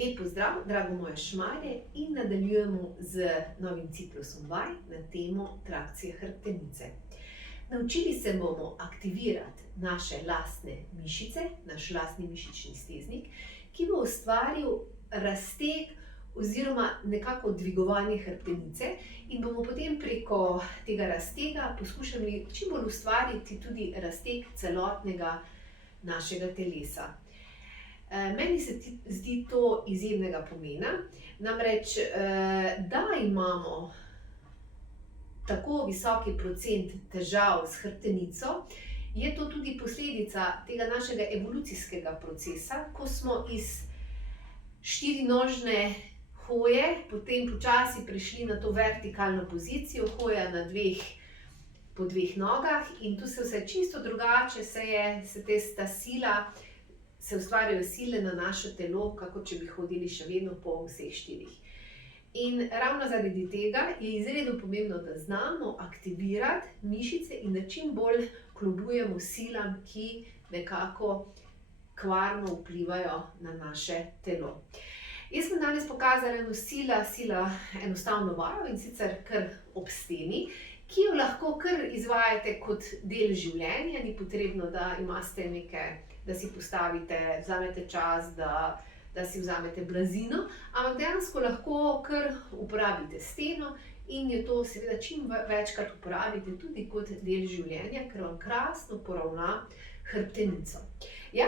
Lep pozdrav, drago moje šmarje, in nadaljujemo z novim ciklusom vaj na temo trakcije hrbtenice. Naučili se bomo aktivirati naše lastne mišice, naš lastni mišični steznik, ki bo ustvaril razteg oziroma nekako dvigovanje hrbtenice in bomo potem preko tega raztega poskušali čim bolj ustvariti tudi razteg celotnega našega telesa. Meni se zdi to izjemnega pomena, namreč, da imamo tako visoki procent težav s hrbtenico, je to tudi posledica tega našega evolucijskega procesa, ko smo iz štirinožne hoje potem počasi prišli na to vertikalno pozicijo, hoja na po dveh nogah, in tu se vse čisto drugače se ustvarjajo sile na naše telo, kako če bi hodili še vedno po vseh štirih. In ravno zaradi tega je izredno pomembno, da znamo aktivirati mišice in da čim bolj kljubujemo silam, ki nekako kvarno vplivajo na naše telo. Jaz sem danes pokazala eno sila enostavno vajo, in sicer kar ob steni, ki jo lahko kar izvajate kot del življenja, ni potrebno, da imate da si postavite, vzamete čas, da si vzamete blazino, ampak dejansko lahko kar uporabite steno in jo to seveda čim večkrat uporabite tudi kot del življenja, ker vam krasno poravna hrbtenico. Ja?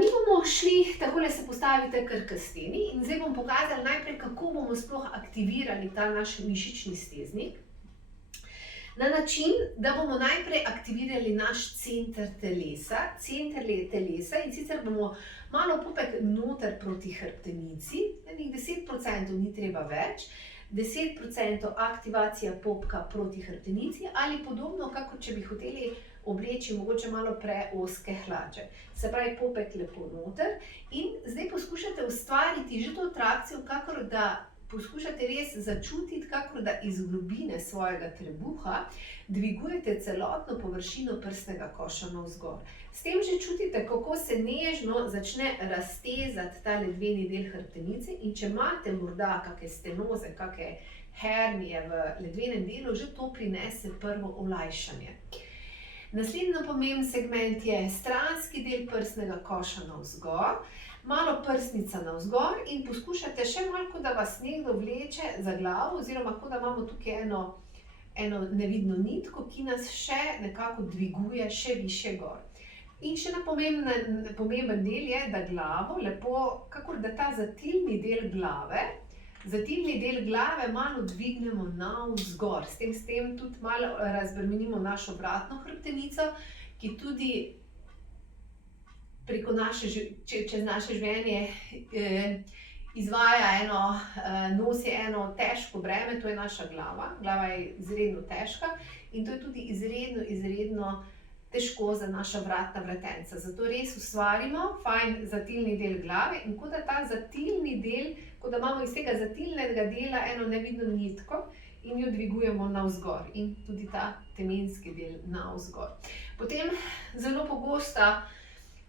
Mi bomo šli, takole se postavite kar k steni, in zdaj bom pokazala najprej, kako bomo sploh aktivirali ta naš mišični steznik. Na način, da bomo najprej aktivirali naš center telesa, in sicer bomo malo popek noter proti hrbtenici, enih 10% ni treba več, 10% aktivacija popka proti hrbtenici ali podobno, kakor če bi hoteli obleči mogoče malo preozke hlače. Se pravi, popek lepo noter, in zdaj poskušate ustvariti že to trakcijo, kakor da poskušate res začutiti, kakor da iz globine svojega trebuha dvigujete celotno površino prsnega koša navzgor. S tem že čutite, kako se nežno začne raztezati ta ledveni del hrbtenice, in če imate morda kake stenoze, kake hernije v ledvenem delu, že to prinese prvo olajšanje. Naslednji pomemben segment je stranski del prsnega koša navzgor, malo prsnica navzgor, in poskušate še malo, kot da vas nekdo vleče za glavo, oziroma kot da imamo tukaj eno nevidno nitko, ki nas še nekako dviguje še višje gor. In še pomemben del je, da glavo lepo, kakor da ta zatilni del glave malo dvignemo navzgor. S tem tudi malo razbremenimo našo vratno hrbtenico, ki tudi preko čez naše življenje nosi eno težko breme, to je naša glava. Glava je izredno težka in to je tudi izredno težko za naša vratna vretenca. Zato res ustvarimo fajn zatilni del glave, in kot da ta zatilni del, kot da imamo iz tega zatilnega dela eno nevidno nitko in jo dvigujemo navzgor, in tudi ta temenski del navzgor. Potem zelo pogosta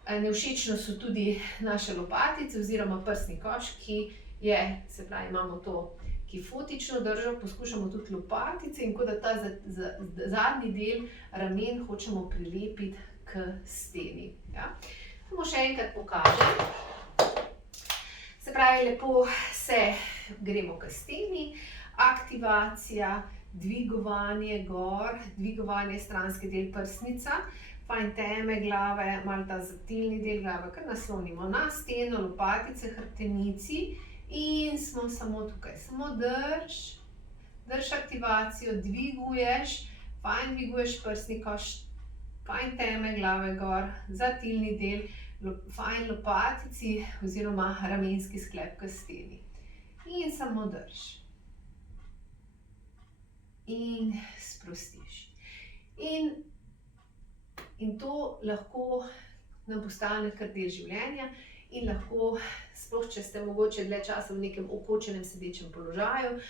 nevšečnost so tudi naše lopatice oziroma prsni koš, se pravi, imamo to kifotično držo, poskušamo tudi lopatice, in kot da ta zadnji del ramen hočemo prilepiti k steni. Ja? Samo še enkrat pokažem. Se pravi, lepo se gremo k steni, aktivacija, dvigovanje gor, dvigovanje stranski del prsnica, fajn teme glave, malo ta zatilni del glave, kar naslonimo na steno, lopatice, hrbtenici, in smo samo tukaj. Samo drž aktivacijo, dviguješ, fajn dviguješ prsni koš, fajn teme glave gor, zatilni del, fajn lopatici oziroma ramenski sklep k steni. In samo drž. In sprostiš. In to lahko nam postane kar del življenja, in lahko, sploh če ste mogoče dlje časa v nekem okočenem sedečem položaju,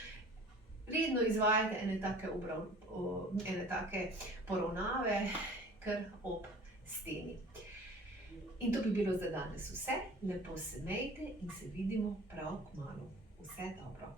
redno izvajate ene take poravnave kar ob steni. In to bi bilo za danes vse. Lepo se imejte in se vidimo prav kmalu. Vse dobro.